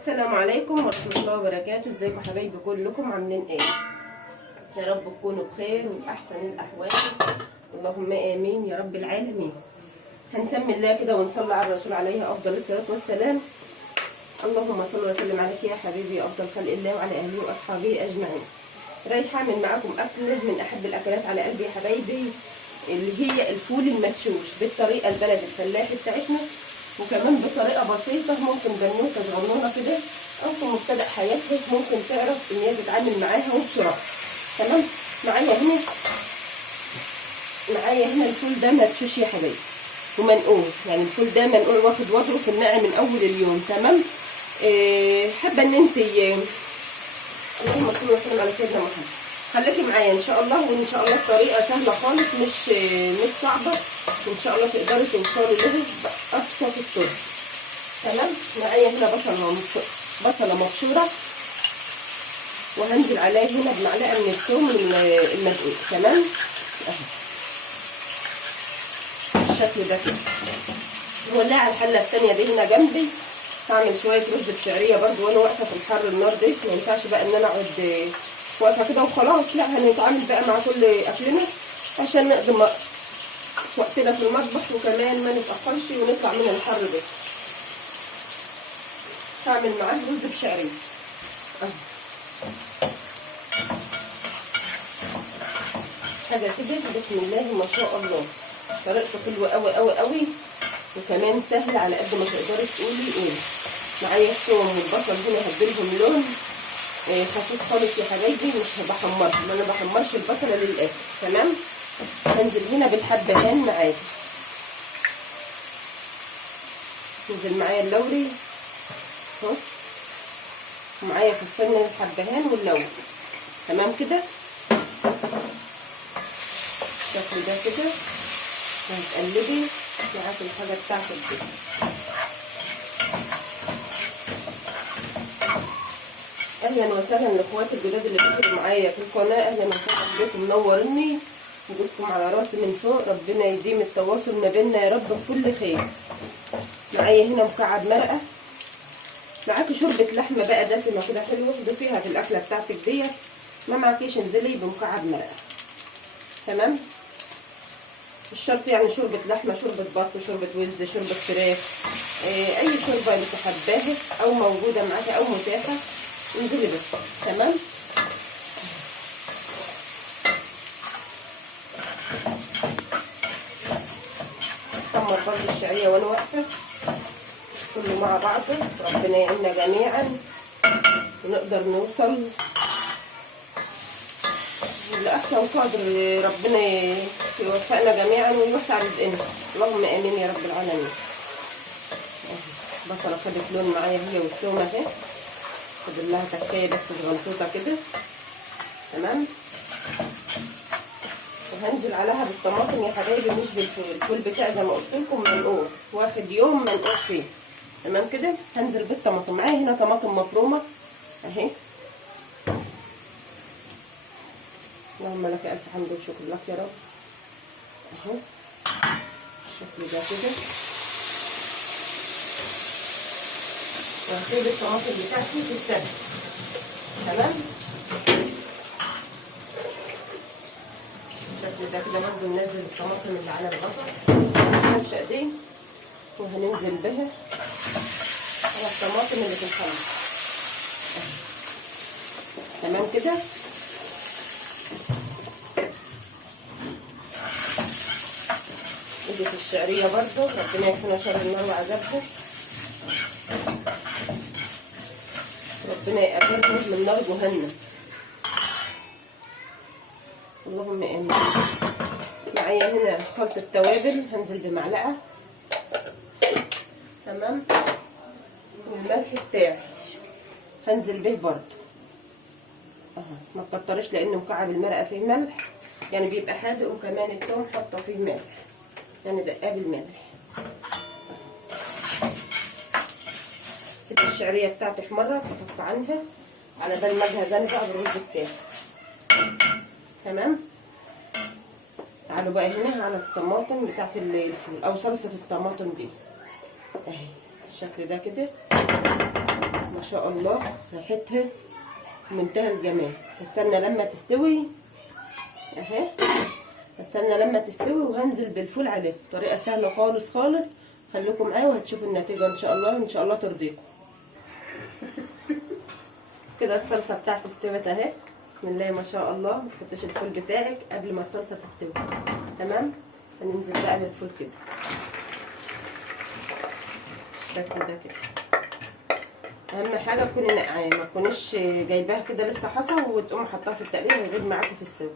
السلام عليكم ورحمة الله وبركاته. ازيكم حبايبي كلكم، عاملين ايه؟ يا رب تكونوا بخير وبأحسن الأحوال، اللهم آمين يا رب العالمين. هنسمي الله كده ونصلي على الرسول عليه أفضل الصلاة والسلام. اللهم صل وسلم عليك يا حبيبي أفضل خلق الله وعلى أهله وأصحابه أجمعين. رايحة أعمل معاكم أكلة من أحب الأكلات على قلبي يا حبايبي، اللي هي الفول المدشوش بالطريقة البلد الفلاحي بتاعتنا، وكمان بطريقه بسيطه. ممكن بنوته صغنونه كده او في مبتدأ حياتها ممكن تعرف ان هي تتعامل معاها وبسرعه. تمام. معايا هنا الفول ده مدشوش يا حبايبي ومنقوع، يعني الفول ده منقوع واخد وضعه في النقع من اول اليوم. تمام. حابه ان انت اللهم صل وسلم على سيدنا محمد. خليكي معايا ان شاء الله، وان شاء الله الطريقه سهله خالص، مش صعبه، وان شاء الله تقدري توصلي له بابسط الطرق. تمام. معايا هنا بصله مبشوره، وهنزل عليها هنا بمعلقه من الثوم المدقوق. تمام اهو بالشكل ده كده. نولع على الحله الثانيه دي هنا جنبي. هعمل شويه رز بشعريه برضو وانا واقفه في الحر النار دي. ما ينفعش بقى ان انا اقعد واقفه كده وخلاص، لا، هنتعامل بقى مع كل اكلنا عشان نقضي وقتنا في المطبخ، وكمان ما نتاخرش ونطلع من الحر ده. هعمل معاه رز بشعريه اهو، حاجه كده بسم الله ما شاء الله. طريقته حلوه قوي قوي قوي، وكمان سهله على قد ما تقدري تقولي ايه. معايا الثوم والبصل هنا هديلهم لون خفيف خالص يا حبايبي، مش بحمرهم، انا بحمرش البصله للاخر. تمام. هنزل هنا بالحبهان معايا، نزل معايا اللوري اهو، ومعايا فصين من الحبهان واللوري. تمام كده بالشكل ده كده. وهتقلبي معاكي الحاجه بتاعتك دي. اهلا وسهلا لاخواتي الجداد اللي بيجوا معايا في القناه، اهلا وسهلا بكم، منوريني وجودكم على راسي من فوق. ربنا يديم التواصل ما بيننا يا رب بكل خير. معايا هنا مكعب مرقه، معاكي شوربه لحمه بقى دسمه كده حلوه ضيفيها في الاكله بتاعتك ديت. ما معكيش انزلي بمكعب مرقه. تمام. مش شرط يعني شوربه لحمه، شوربه بط، شوربه وز، شوربه فراخ، اي شوربه اللي تحباها او موجوده معاكي او متاحه انزلي بس. تمام. احمر برضه الشعريه وانا واقفه، كله مع بعضه. ربنا يعيننا جميعا ونقدر نوصل لاحسن قدر. ربنا يوفقنا جميعا ويوسع رزقنا، اللهم امين يا رب العالمين. بصله خدت لون معايا هي والثومه اهي، فاضل لها تكايه بس صغنطوطه كده. تمام. وهنزل عليها بالطماطم يا حبايبي، مش بالفول. الفول بتاعي زي ما قلت لكم منقوع، واخد يوم منقوع فيه. تمام كده. هنزل بالطماطم. معايا هنا طماطم مفرومه اهي. اللهم لك الف حمد وشكر لك يا رب اهو بالشكل ده كده. وهسيب الطماطم بتاعتي تستوي. تمام. بالشكل ده كده برضه ننزل الطماطم اللي على الغطا مش ايدين، وهننزل بها على الطماطم اللي في الخلط. تمام كده. ادي في الشعريه برضه، ربنا يكفينا شر النار وعذابها. ربنا يقبلنا من نار جهنم، اللهم امين. معايا هنا خلطة توابل، هنزل بمعلقة. تمام. والملح بتاعي هنزل به برضه اهو، ما تكترش لان مكعب المرقة فيه ملح، يعني بيبقى حادق، وكمان الثوم حاطه فيه ملح، يعني دقاه بالملح. تبقى الشعرية بتاعتي احمرت، هطفي عنها على بال ما اجهز انا بقى بالرز بتاعي. تمام. تعالوا بقى هنا على الطماطم بتاعت الفول او صلصه الطماطم دي اهي بالشكل ده كده. ما شاء الله ريحتها منتهى الجمال. هستنى لما تستوي اهي، هستنى لما تستوي وهنزل بالفول عليه. طريقه سهله خالص خالص، خليكم معايا وهتشوفوا النتيجه ان شاء الله، ان شاء الله ترضيكم. كده الصلصه بتاعتي استوت اهي، بسم الله ما شاء الله. ما تحطيش الفول بتاعك قبل ما الصلصه تستوي، تمام. هننزل بقى بالفول كده بالشكل ده كده. اهم حاجه تكوني نقعاه، ما تكونيش جايباها كده لسه حصى وتقومي حطاها في التقليه هيغيب معاكي في السوا،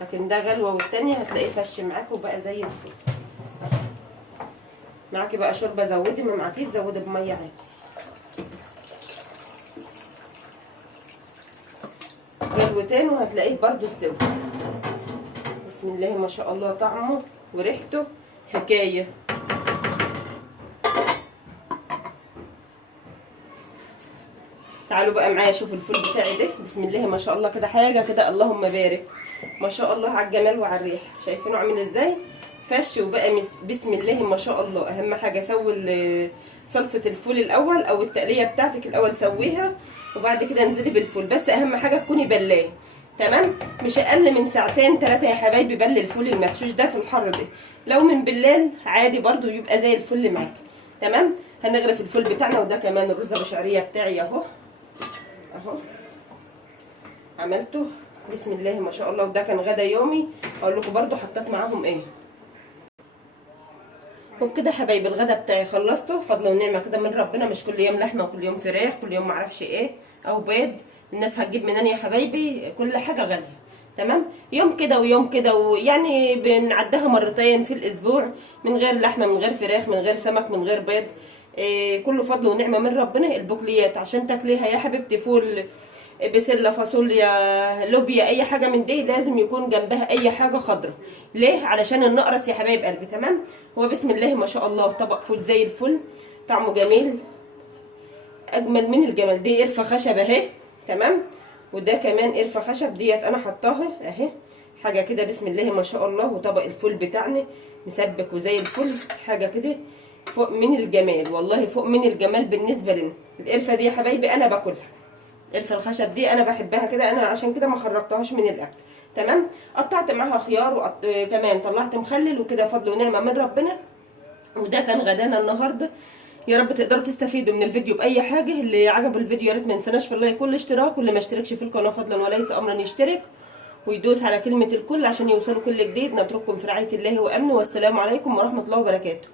لكن ده غلوه والتانيه هتلاقيه فش معاكي وبقى زي الفل. معاكي بقى شوربه زودي، ما معاكيش زودي بميه عادي. غلوتين وهتلاقيه برده استوى. بسم الله ما شاء الله، طعمه وريحته حكايه. تعالوا بقى معايا شوفوا الفول بتاعي ده، بسم الله ما شاء الله كده، حاجه كده اللهم بارك، ما شاء الله على الجمال وعلى الريحه. شايفينه عامل ازاي؟ فش وبقى بسم الله ما شاء الله. اهم حاجه سوي صلصه الفول الاول او التقليه بتاعتك الاول، سويها وبعد كده انزلي بالفول. بس اهم حاجه تكوني بلاه، تمام. مش اقل من ساعتين 3 يا حبايبي بل الفول المغشوش ده في الحر ده. لو من بالليل عادي برده يبقى زي الفل معاكي، تمام. هنغرف الفول بتاعنا. وده كمان الرز بالشعريه بتاعي اهو، اهو عملته بسم الله ما شاء الله. وده كان غدا يومي، اقول لكم برده حطيت معاهم ايه. وبكده حبايبي الغدا بتاعي خلصته، فضل ونعمه كده من ربنا. مش كل يوم لحمه وكل يوم فراخ كل يوم معرفش ايه او بيض. الناس هتجيب منين يا حبايبي؟ كل حاجه غاليه، تمام. يوم كده ويوم كده، ويعني بنعدها مرتين في الاسبوع من غير لحمه من غير فراخ من غير سمك من غير بيض. كله فضل ونعمه من ربنا. البقليات عشان تاكليها يا حبيبتي، فول بسله فاصوليا لوبيا اي حاجه من دي، لازم يكون جنبها اي حاجه خضراء. ليه؟ علشان النقرس يا حبايب قلبي، تمام. هو بسم الله ما شاء الله طبق فول زي الفل، طعمه جميل اجمل من الجمال. دي قرفه خشب اهي، تمام. وده كمان قرفه خشب ديت انا حطاها اهي، حاجه كده بسم الله ما شاء الله. وطبق الفول بتاعنا مسبك وزي الفل، حاجه كده فوق من الجمال، والله فوق من الجمال بالنسبه لنا. القرفه دي يا حبايبي انا باكلها، قرفه الخشب دي انا بحبها كده، انا عشان كده ما خرجتهاش من الاكل، تمام. قطعت معاها خيار كمان طلعت مخلل وكده، فضل ونعمه من ربنا. وده كان غدانا النهارده. يا رب تقدروا تستفيدوا من الفيديو باي حاجه. اللي عجبه الفيديو يا ريت ما ينسناش في اللايك والاشتراك، واللي ما اشتركش في القناه فضلا وليس امرا يشترك ويدوس على كلمه الكل عشان يوصلوا كل جديد. نترككم في رعايه الله وامنه، والسلام عليكم ورحمه الله وبركاته.